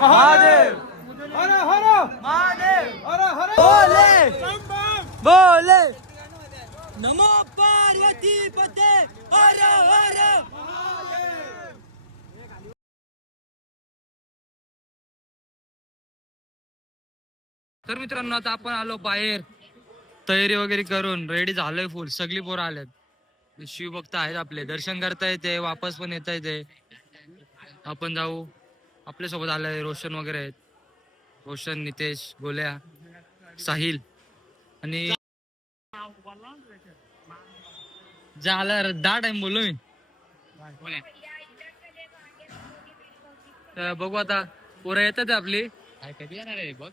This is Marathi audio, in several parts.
महादेव हर हर महादेव हर हर बोले बोले नमो पार्वती पते हर हर महादेव. तर मित्रांनो आता आपण आलो बाहेर, तयारी वगैरे करून रेडी झालोय फुल. सगळी पोरं आल्यात, शिवभक्त आहेत आपले, दर्शन करता येते, वापस पण येता येते. आपण जाऊ. आपल्या सोबत आलंय रोशन वगैरे आहेत, रोशन, नितेश, गोल्या, साहिल आणि झाला दहा टाइम बोललो मी. तर बघू आता पोरं येतात आपली. कधी येणार आहे बघ.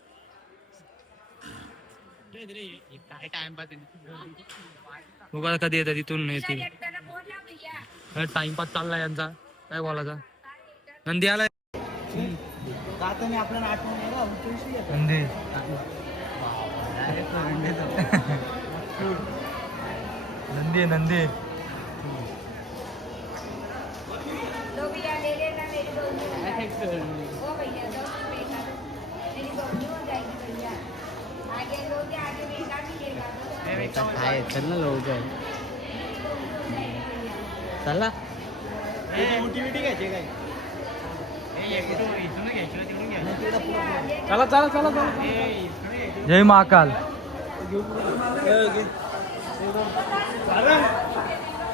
बघू आता कधी येतात, इथून येतील. टाइमपास चाललाय यांचा, काय बोलायचा. नंदी आलाय. नंदी नंदी नंदी चल ना लोक चला. चला चला चला चला. जय महाकाल.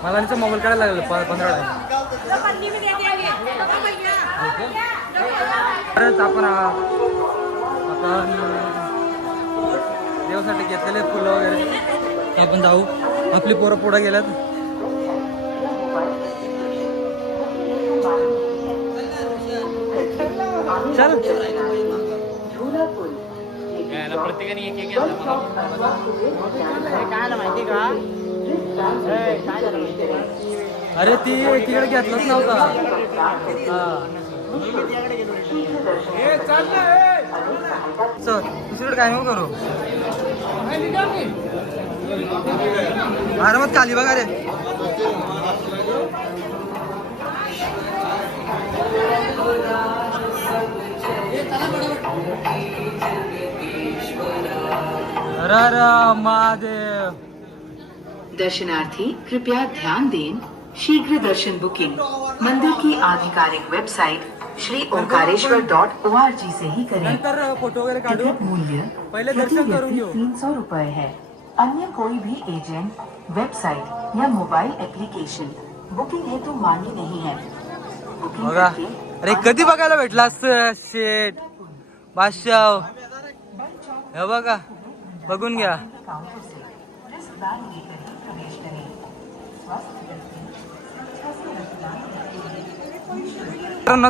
मला नुसतं मोबाईल काढायला लागलं 15 आपण देवासाठी घेतलेले फुलं वगैरे. आपण जाऊ. आपली पोरं पुढे गेल्यात. चल प्रत्येकाने एक एक माहिती का. अरे ती तिकडे घेतलंच नव्हता. चल दुसरीकडे काय नको करू. आरामात खाली बघा रे. हर महादेव. दर्शनार्थी कृपया ध्यान दें, शीघ्र दर्शन बुकिंग मंदिर की आधिकारिक वेबसाइट श्रीओंकारेश्वर.org से ही करें. नंतर फोटो वगैरे काढू. टिकट मूल्य पहिले दर्शन करून घेऊ. 300 रुपये है. अन्य कोई भी एजेंट, वेबसाइट या मोबाइल एप्लीकेशन बुकिंग हेतु मान्य नहीं है. बघा अरे कधी बघायला भेटला शेट बादशाह. हे बघा बघून घ्या.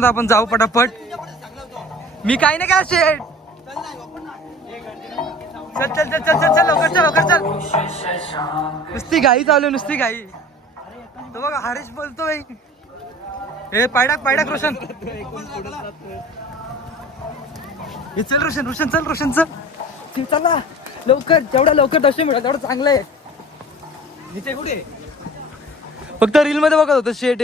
आपण जाऊ पटापट. मी काही नाही का शेट. चल चल चल चल चल चल लवकर चल लवकर चल. नुसती घाई चालू, नुसती घाई. तो बघा हरीश बोलतोय. हे पायडाक पायडाक रोशन. हे चल रोशन रोशन चल रोशन चल. चला लवकर, जेवढा लवकर दर्शन मिळालं तेवढं चांगलं आहे. फक्त रील मध्ये बघत होतो शेट.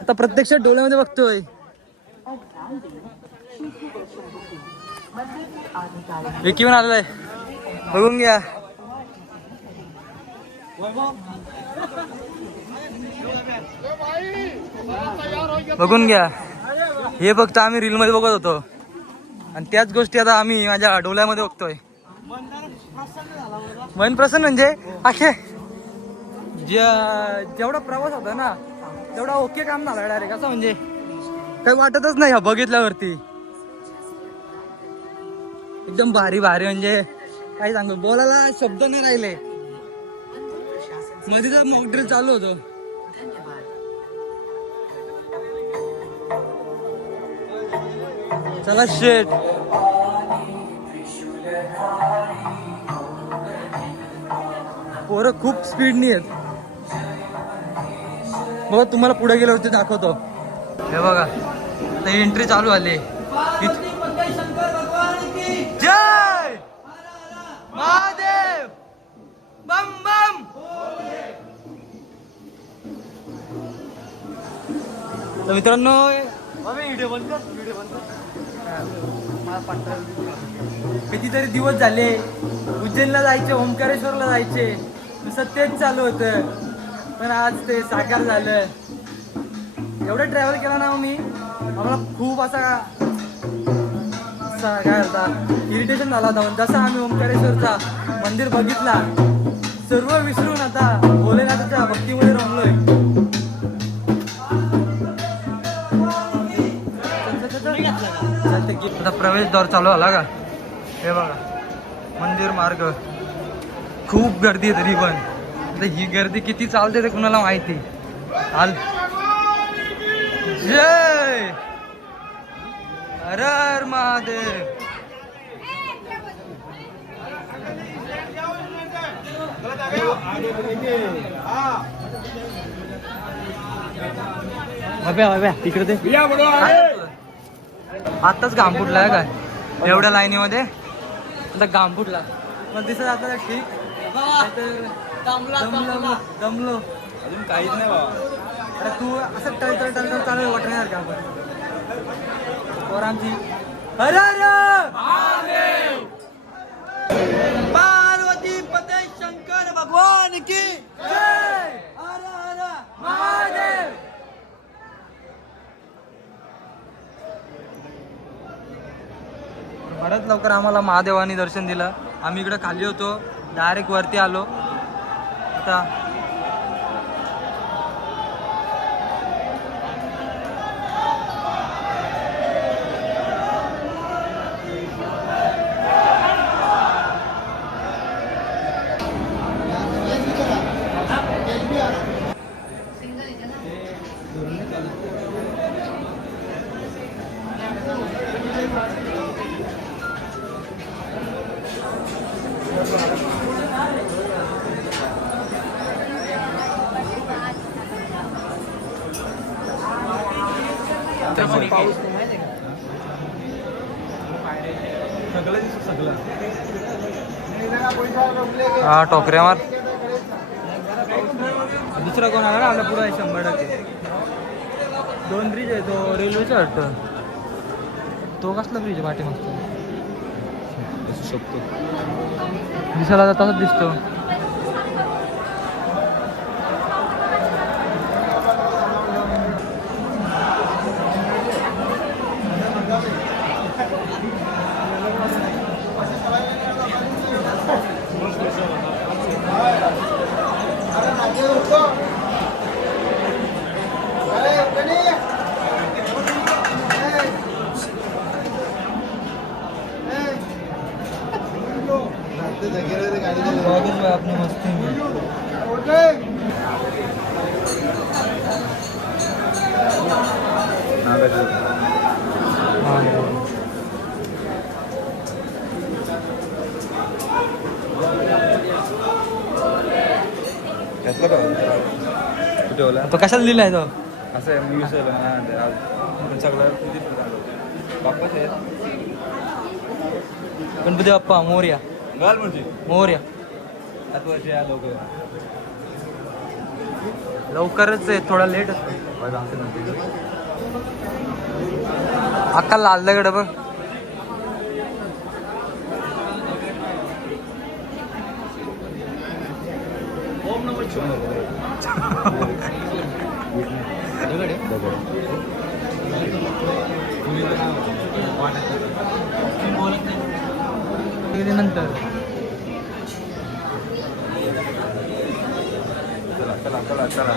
आता प्रत्यक्षात डोळ्यामध्ये बघतोय. विकी पण आलेला आहे, बघून घ्या. बघून घ्या. हे फक्त आम्ही रील मध्ये बघत होतो आणि त्याच गोष्टी आता आम्ही माझ्या डोळ्यामध्ये बघतोय. मन प्रसन्न म्हणजे अखे जेवढा प्रवास होता ना तेवढा ओके काम झाला डायरेक्ट. असं म्हणजे काही वाटतच नाही हा बघितल्यावरती. एकदम भारी भारी म्हणजे काय सांगू, बोलायला शब्द नाही राहिले. मध्ये तर मॉक ड्रिल चालू होतं. चला शेट. पोरं खूप स्पीडनी आहेत. बघा तुम्हाला पुढे गेल्यावरती दाखवतो. हे बघा आता एंट्री चालू आली. जय महादेव बम बम. तर मित्रांनो कितीतरी दिवस झाले उज्जैनला जायचे, ओंकारेश्वरला जायचे, नुसतं तेच चालू होतं. पण आज ते साकार झालं. एवढं ट्रॅव्हल केला ना मी, आम्हाला खूप असा काय होता, इरिटेशन झाला होता. पण जसं आम्ही ओंकारेश्वरचा मंदिर बघितला, सर्व विसरून आता भोलेनाथाच्या भक्तीमध्ये रमलोय. आता प्रवेशद्वार चालू आला का, हे बघा मंदिर मार्ग. खूप गर्दी आहे तरी पण. आता ही गर्दी किती चालते ते कुणाला माहिती. जय हर हर महादेव. तिकडे ते आताच घाम फुटलाय काय एवढ्या लाईनीमध्ये. आता घाम फुटला मग दिसत आता ठीक. दमलो अजून काहीच नाही बाबा. अरे तू असं टळटळ टळटळ चालू वाटणार का आपण पोरांची. अरे अरे पार्वती पते शंकर भगवान की जय. हर हर महादेव. बरंच लवकर आम्हाला महादेवानी दर्शन दिलं. आम्ही इकडे खाली होतो, डायरेक्ट वरती आलो. आता पाऊस माहिती आहे का, सगळं हा टोकऱ्या मार. दुसरा कोण आला ना आपल्या पुढे 100%. 2 ब्रिज आहे. तो रेल्वेचा वाटतं. तो कसला ब्रिज आहे पाठीमागचा. असू शकतो. दिसायला तसाच दिसतो. आपली मस्ती कुठे ओला तो कशाला लिहिलाय तो. असं आहे मी विसरलो सगळं बाप्पाच आहे. गणपती बाप्पा मोरया. घाल म्हणजे मोरया. आत्वाचे या लोक लवकरच आहे, थोडा लेट असतो. अक्का लाल दगड बघ. नंतर चला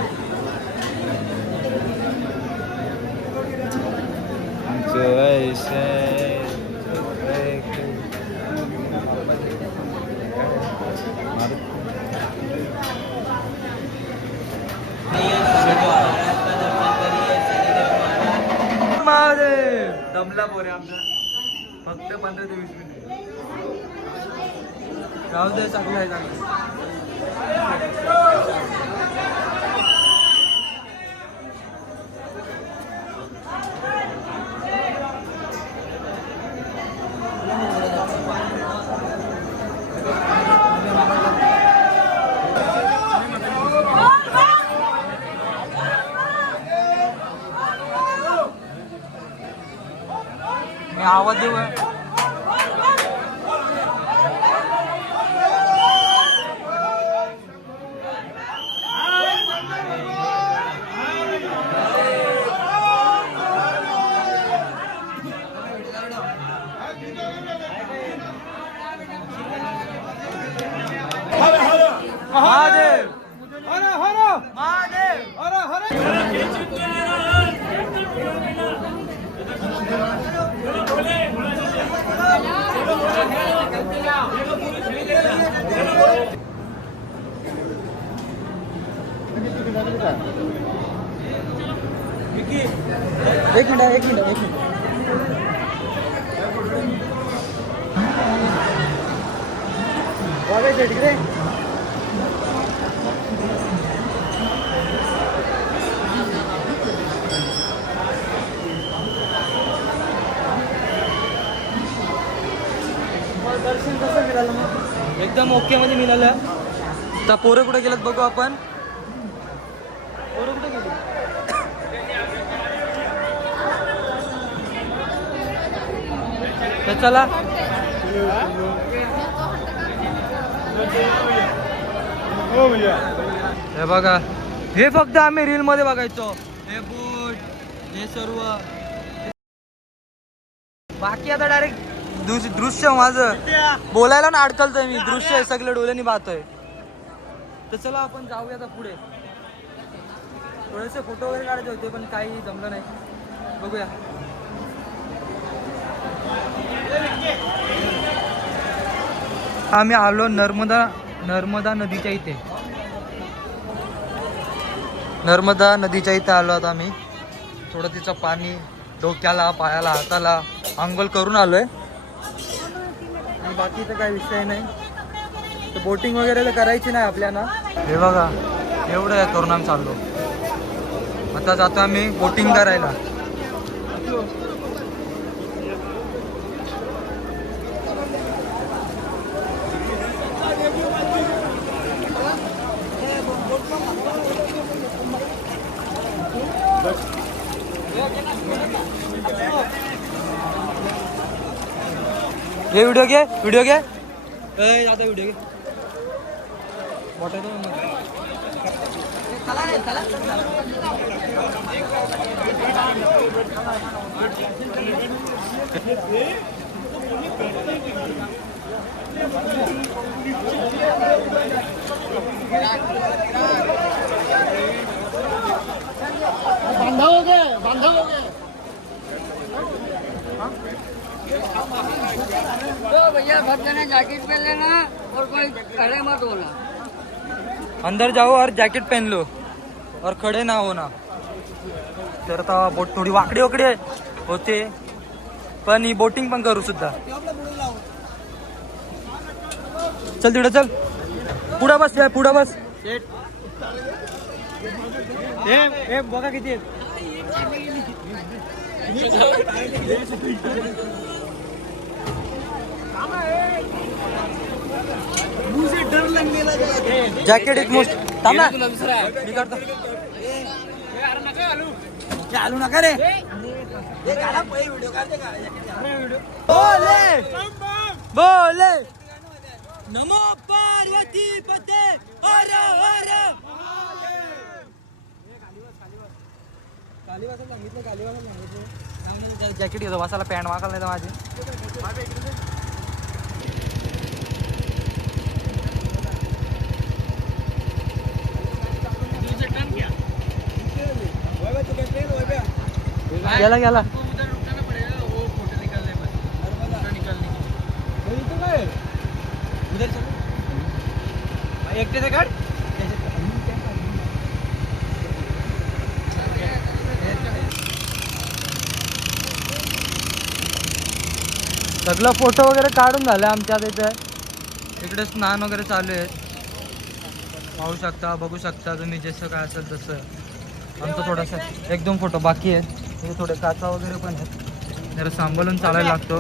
महादेव. दमला पोरे आमचा. फक्त 15 ते 20 मिनिट. राहू दे, चांगलं आहे चांगलं. मी आवाज देऊ महादेव महादेव एक मिनिट तिकडे दर्शन कसं मिळालं मग एकदम ओके मध्ये मिळालं. तर पोरं कुठे गेलेत बघू आपण. पोरं कुठे गेली तर चला हे बघा. हे फक्त आम्ही रील मध्ये बघायचो. हे बोट हे सर्व. बाकी आता डायरेक्ट दृश्य माझं बोलायला ना अडकलतोय मी. दृश्य आहे सगळं डोळ्यांनी पाहतोय. तर चला आपण जाऊया आता पुढे. थोडेसे फोटो वगैरे काढायचे होते पण काही जमलं नाही. बघूया. आम्ही आलो नर्मदा नदीच्या इथे. नर्मदा नदीच्या इथे आलो आता आम्ही. थोडं तिचं पाणी डोक्याला पायाला हाताला अंघोळ करून आलोय. आणि बाकीचा काही विषय नाही. तर बोटिंग वगैरे तर करायची नाही आपल्याला. हे बघा एवढं करून आम्ही चाललो. आता जातो आम्ही बोटिंग करायला. ये व्हिडिओ घे आता व्हिडिओ घे. बांधा हो गए तो भैया सब जने जैकेट पहन लेना और कोई खड़े मत होना. अंदर जाओ और जॅकेट पहन लो और खडे ना होना. तर आता बोट थोडी वाकडी वाकडी होते पण ही बोटिंग पण करू सुद्धा. चल तिकडे चल. पुढं बस पुढं बस. हे बघा किती मुझे डर लगने लगा. जॅकेट एक मोस्ट थांब ना. मी करतो. चालू नका रे. बोले बोले नमो पार्वती पते हर हर. जॅकेट घेतो वासाला पॅन्ट वाकायला नाही तर माझी. गेला गेला. एकटे काढ. सगळं फोटो वगैरे काढून झालं आमच्या इथे. इकडे स्नान वगैरे चालू आहे. पाहू शकता बघू शकता तुम्ही जसं काय असेल तसं. आमचं थोडंसं एक दोन फोटो बाकी आहेत. हे थोडे काचा वगैरे पण आहेत. जरा सांभाळून चालायला लागतो.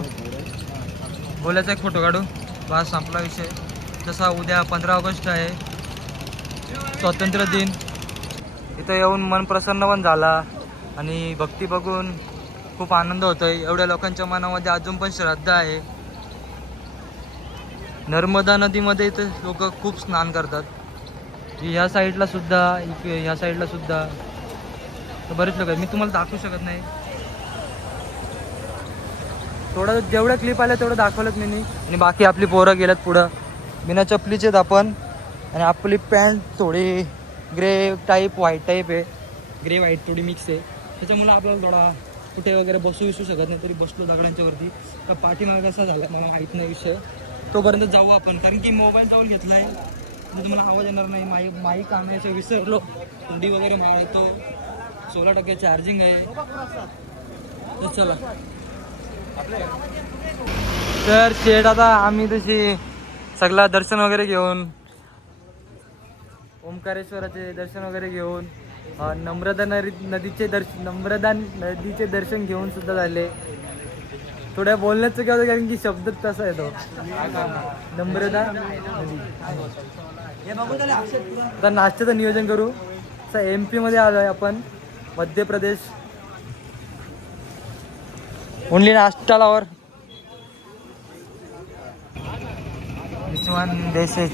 बोलायचा एक फोटो काढू बस संपला विषय. जसा उद्या 15 ऑगस्ट आहे स्वातंत्र्य दिन. इथं येऊन मन प्रसन्न पण झाला आणि भक्ती बघून खूप आनंद होतोय. एवढ्या लोकांच्या मनामध्ये अजून पण श्रद्धा आहे. नर्मदा नदीमध्ये इथे लोक खूप स्नान करतात. ह्या साईडला सुद्धा, ह्या साईडला सुद्धा बरेच लोक आहेत. मी तुम्हाला दाखवू शकत नाही. थोडं जेवढं क्लिप आलं तेवढं दाखवलंच मी नाही. आणि बाकी आपली पोरं गेल्यात पुढं बिना चपलीचे आहेत आपण. आणि आपली पॅन्ट थोडी ग्रे टाईप व्हाईट टाईप आहे. ग्रे व्हाईट थोडी मिक्स आहे. त्याच्यामुळे आपल्याला थोडा कुठे वगैरे विसू शकत नाही. तरी बसलो दगडांच्या वरती. तर पाठीमागे कसा झाला मला माहीत नाही विषय. तोपर्यंत जाऊ आपण, कारण की मोबाईल जाऊन घेतला आहे म्हणजे तुम्हाला आवाज येणार नाही. माईक आणायचं विसरलो. थंडी वगैरे मारतो. 16% चार्जिंग आहे. तर चला. तर शेट आता आम्ही तशी सगळा दर्शन वगैरे घेऊन, ओंकारेश्वराचे दर्शन वगैरे घेऊन, नम्रता नदीचे दर्शन घेऊन सुद्धा झाले. थोड्या बोलण्यात चुकी होतं कारण की शब्द तसा येतो नम्रता नदी. आता नाश्त्याचं नियोजन करू. MP मध्ये आलोय आपण, मध्य प्रदेश. ओनली नाश्ता और this one this is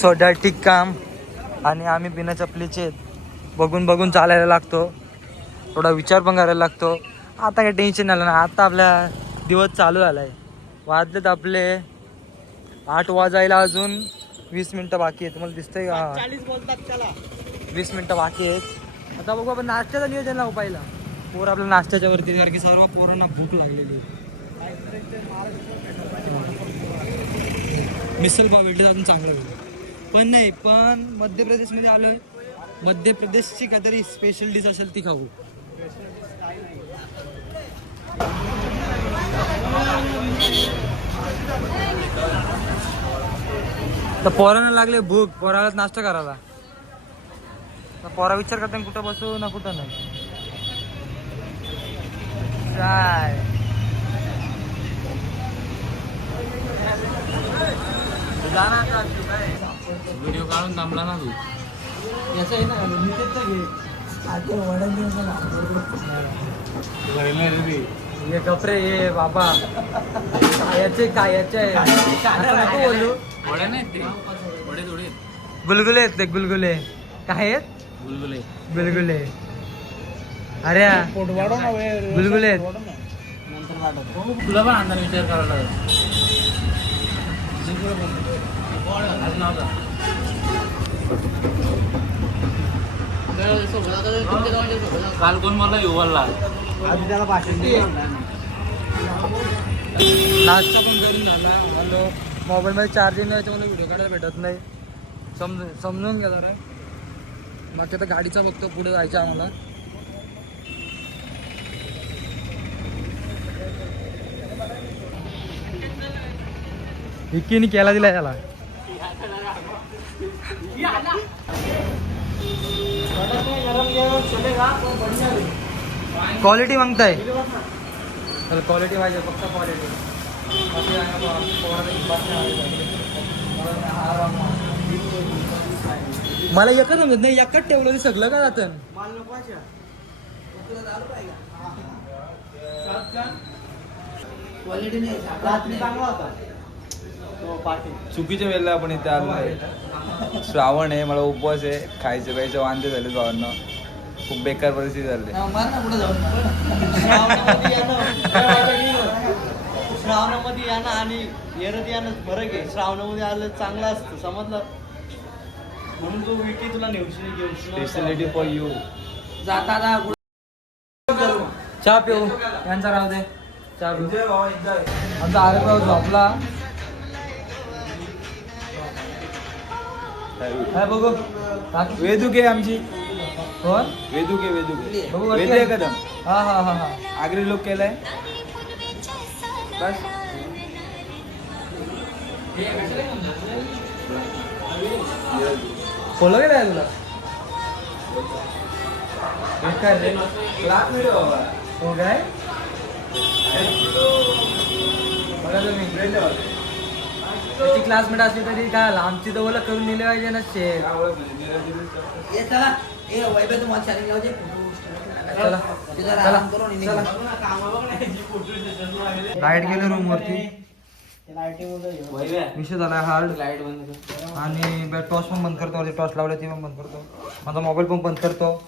so dirty काम. आणि आम्ही बिना चपलीचे बघून बघून चालायला लागतो. थोडा विचार पण करायला लागतो. आता काही टेन्शन आलं ना. आता आपला दिवस चालू झाला आहे. वाजलेत आपले 8 वाजायला अजून 20 मिनटं बाकी आहे. तुम्हाला दिसतंय का? 20 मिनटं बाकी आहेत. आता बघू आपण नाश्त्याचं नियोजन लावू पहिला. पोर आपल्या नाश्त्याच्या वरती, कारण की सर्व पोरांना भूक लागलेली आहे. मिसल पाव भेटले अजून चांगलं होईल. पण नाही, पण मध्य प्रदेशमध्ये आलोय. मध्य प्रदेशची काहीतरी स्पेशल डिश असेल ती खाऊ. तर पोरांना लागले भूक, पोराला नाश्ता करायला. तर पोरा विचार करताना कुठं बसू ना कुठं नाही. काय व्हिडिओ काढून थांबला ना तू. याचं आहे ना लिमिटेडचं घे. ये कपडे ये बाबा खायचे बोलू. वडे नाहीत ते, वडे थोडे गुलगुले आहेत ते, गुलगुले काय आहेत? बुलबुले. गुलगुले. अरे गुलगुले आहेत. तुला पण अंदाज विचार करायला लागेल. आज नव्हता. काल कोण मला युवाला नाश्ता पण करून झाला. हॅलो, मोबाईलमध्ये चार्जिंग नाही त्याच्यामुळे व्हिडिओ काढायला भेटत नाही. समजून घ्या जरा. बाकी आता गाडीचा बघतो पुढे जायचं आम्हाला. विकीने केला दिला याला. क्वालिटी मागताय. क्वालिटी पाहिजे, फक्त क्वालिटी. मला एकच समजत नाही, एकच ठेवलं ते सगळं का जातं. चुकीच्या वेळेला आपण इथे आलो. श्रावण आहे, मला उपवास आहे. खायचं प्यायचं वांदे झाले भावांना. खूप बेकार परिस्थिती झाली. श्रावणामध्ये या ना आणि येरत यानं फरक आहे. श्रावणामध्ये आलं चांगलं असतं, समजलं. म्हणून तू विकी तुला घेऊन स्पेशलिटी फॉर यू. जाता चहा पिऊ यांचा राहू दे. चहा पिऊ. आमचा आरोग्य भाऊ झोपला. काय बघू वेदुके आमची. कोण? वेदुके बघू वरती वेदू आहे. एकदम हा हा हा हा. आगरी लोक केलाय बस. फॉलो केलं आहे तुला? काय रे? क्लास व्हिडिओ बाबा. हो काय बघा तुम्ही. त्याची क्लासमेट असली तरी काय आमची तर ओळख करून दिली पाहिजे ना. शेत चला चला लाईट गेले रूम वरती. विषय झाला हार्ड आणि टॉर्च पण बंद करतो. टॉर्च लावले ती पण बंद करतो. माझा मोबाईल पण बंद करतो.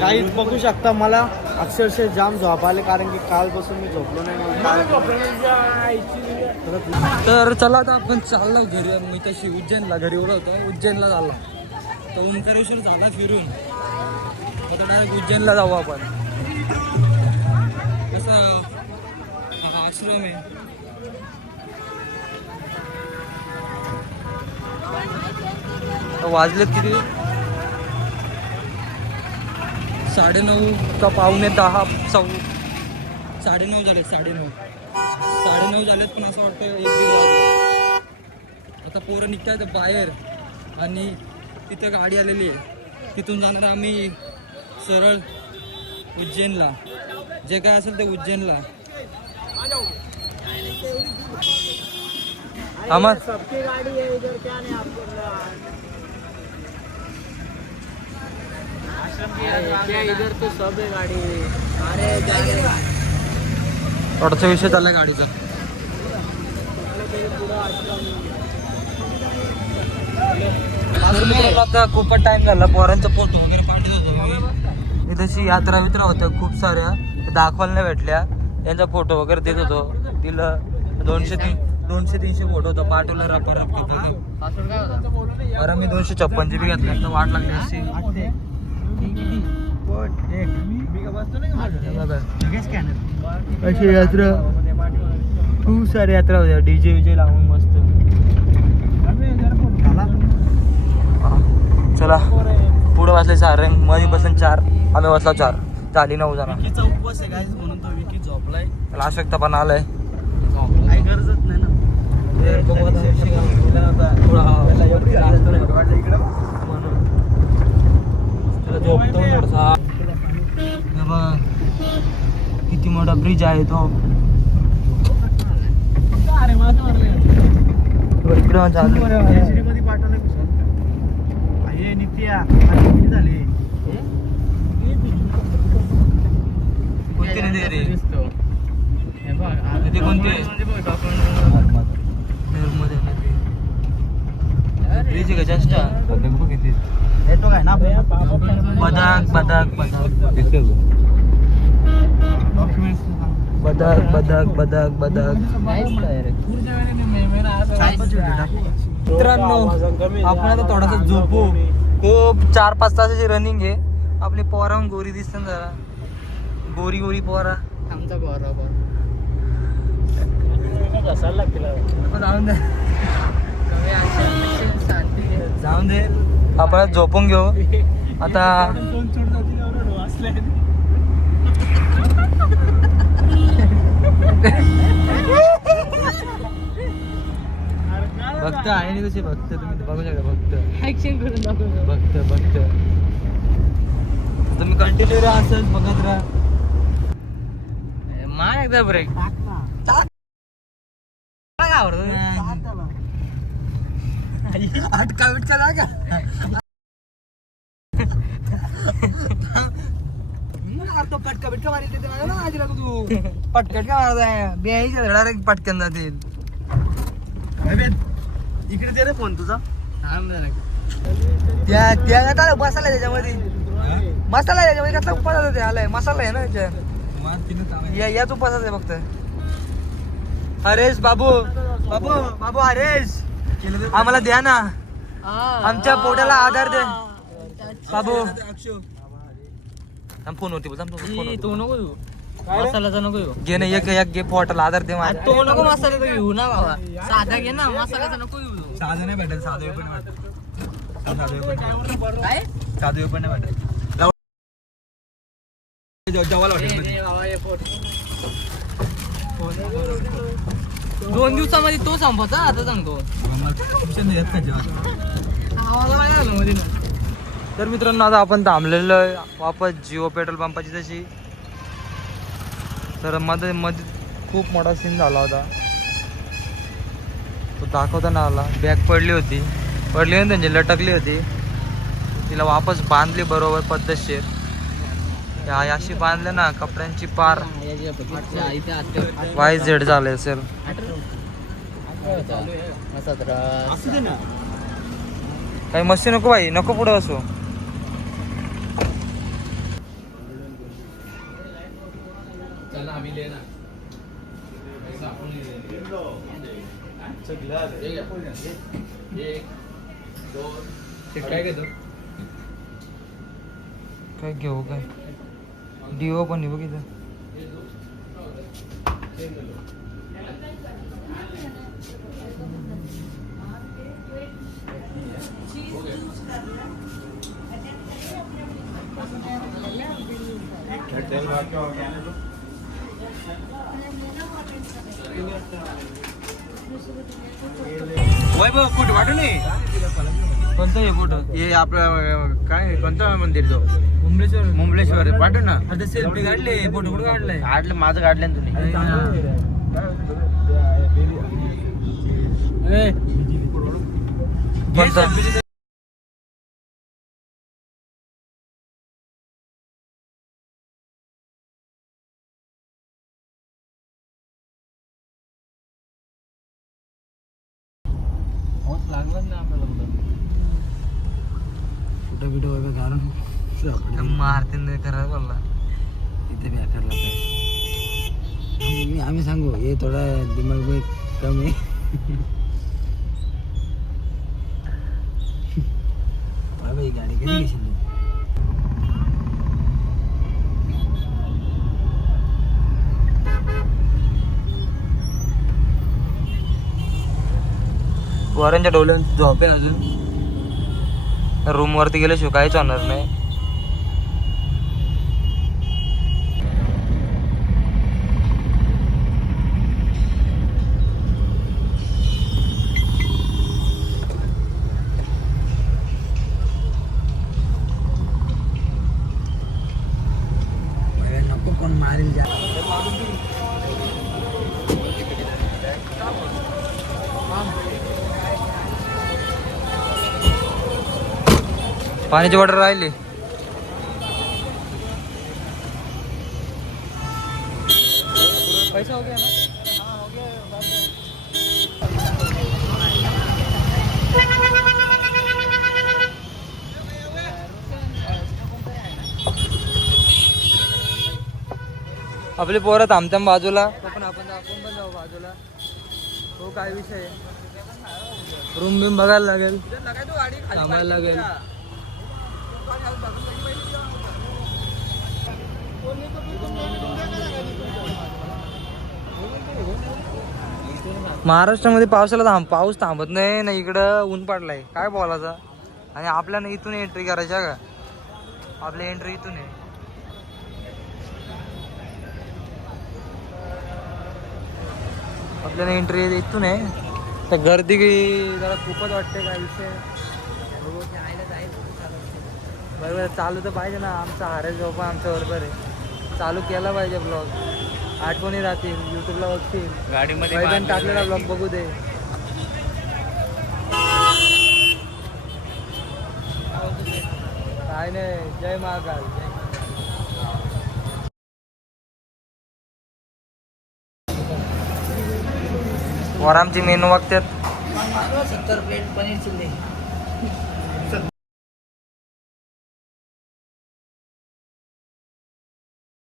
काही बघू शकता मला अक्षरशः जाम झोप आले कारण की कालपासून मी झोपलो नाही. तर चला आता आपण चाललो घरी. मी तशी उज्जैनला घरी उडवतो होतो. उज्जैनला झाला तर ओंकारेश्वर झाला फिरून. आता डायरेक्ट उज्जैनला जाऊ आपण. कसा हा आश्रम आहे. वाजलेत किती 9:30 का 9:45 9:30 झालेत. 9:30 झालेत पण असं वाटतं 1-1:30 वाजले. आता पोरं निघतात बाहेर आणि तिथं गाडी आलेली आहे. तिथून जाणार आम्ही सरळ उज्जैनला. जे काय असेल ते उज्जैनला. अमर सबकी गाड़ी है इधर, क्या नहीं आपको क्या इधर तो सब है गाड़ी. अरे थोडासा विषय चाललाय गाडीचा. आता खूपच टाइम झाला. पोरांचा फोटो वगैरे पाठवत होतो मी. तशी यात्रा वित्रा होत्या खूप साऱ्या दाखवायला नाही भेटल्या. यांचा फोटो वगैरे देत होतो. तिला 200-300 फोटो होता पाठवला. रप बरं मी 256 GB घेतला तर वाट लागली असती. अशी यात्रा खूप सारी यात्रा होत्या. डीजे विजे लावून मस्त. चला पुढे वाजले 4 मध्ये बसून 4 आम्ही वाजला 4 झाली 9 जण. विकीचा उपवास आहे गाईज म्हणून तो विकी झोपलाय. त्याला आवश्यकता पण आलाय. काही गरजच नाही ना. किती मोठा ब्रिज आहे तो. इकडे नित्या किती झाले. कोणती नदी आहे रे? नदी कोणती आहे? नर्मदा नदी. ब्रिज आहे का जास्त? येतो काय ना बदाक बदाक बदाक बदाक बदाक बदाक बदाक. मित्रांनो आपण आता थोडासा झोपू. खूप 4-5 तासाची रनिंग आहे आपली. पोरा गोरी दिसत ना जरा. गोरी गोरी पोरा. आमचा बरोबर जाऊन दे आपण झोपून घेऊ आता. भक्त आहे ना तसे. भक्त तुम्ही बघू शकता. भक्त ऍक्शन करून दाखव. भक्त तुम्ही कंटिन्यू राहा असंच बघत राहा. मार एकदा ब्रेक. फटका बिटका लागा तो फटका बिटका मारी देते मला ना आजी लागू तू पटकन का मारताय बियाईच्या धडा पटकन जातील. इकडे दे रे फोन तुझा त्या त्या मसाला आहे त्याच्यामध्ये मसाला आहे त्याच्यामध्ये कसला उपास ते आलाय मसाला आहे ना त्याच्या याच उपासाच आहे फक्त. हरेश बाबू बाबू बाबू हरेश आम्हाला द्या ना आमच्या पोटाला आधार दे बाबू. फोन होती तो नको मसाल्याचा नको घेऊ घे ना एक एक घे पोटाला आधार दे माझ्या. तो नको मसाल्याचा घेऊ ना बाबा साधा घे ना मसाल्याचा नको घेऊ साधं नाही भेटेल साधं पण नाही भेटेल काय साधं पण नाही भेटेल जेवायला वाटेल. 2 दिवसामध्ये तो संपवता आता सांगतो तर मित्रांनो आता आपण थांबलेलो आहे वापस जिओ पेट्रोल पंपाची तशी. तर मध्ये खूप मोठा सीन झाला होता तो दाखवता ना आला. बॅग पडली होती ना त्यांची लटकली होती तिला वापस बांधली बरोबर पद्धतशीर. अशी बांधले ना कपड्यांची पार YZ झाले असेल. काही मस्ती नको बाई नको पुढे असो. काय घेऊ काय डिओ पण आहे बघ इथं. वैभव कुठं वाटू नाही कोणतं हे फोटो हे आपलं काय कोणतं मंदिर तो मुंबलेश्वर मुंबलेश्वर पाठव ना. आता सेल्फी काढले फोटो कुठं काढलाय काढलं माझं काढलं ना तुम्ही कोणतं कुठं बिटो वगैरे घालून मारतीन करायला बोलला इथे बॅकरला काय आम्ही सांगू हे थोडा दिमाग कमी बाबा ही गाडी कधी घेशील तू वरांच्या डोल्यान झोपे अजून रूम वरती गेल्याशिवाय काहीच होणार नाही. नको कोण मारेल जा पाण्याची बॉटल राहिली. पैसा हो गया ना. आपली पोरं थांबताम बाजूला पण आपण पण जाऊ बाजूला. तो काय विषय आहे रूम बिम बघायला लागेल थांबायला लागेल. महाराष्ट्रामध्ये पाऊस थांबत नाही ना. इकडं ऊन पडलाय काय बोलायचं. आणि आपल्याला इथून एंट्री करायची का आपली एंट्री इथून आहे. आपल्याला एंट्री इथून आहे. तर गर्दी जरा खूपच वाटते काय विषय. बरोबर चालू तर पाहिजे ना. आमचा हरेश बाबा आमच्या बरोबर आहे. चालू केला पाहिजे ब्लॉग. आठवणी राहतील युट्यूबला बघतील गाडीमध्ये टाकलेला ब्लॉग बघू दे. काय नाही, जय महाकाल. वर आमची मेनू बघतात. 70 प्लेट पनीर चिल्ली.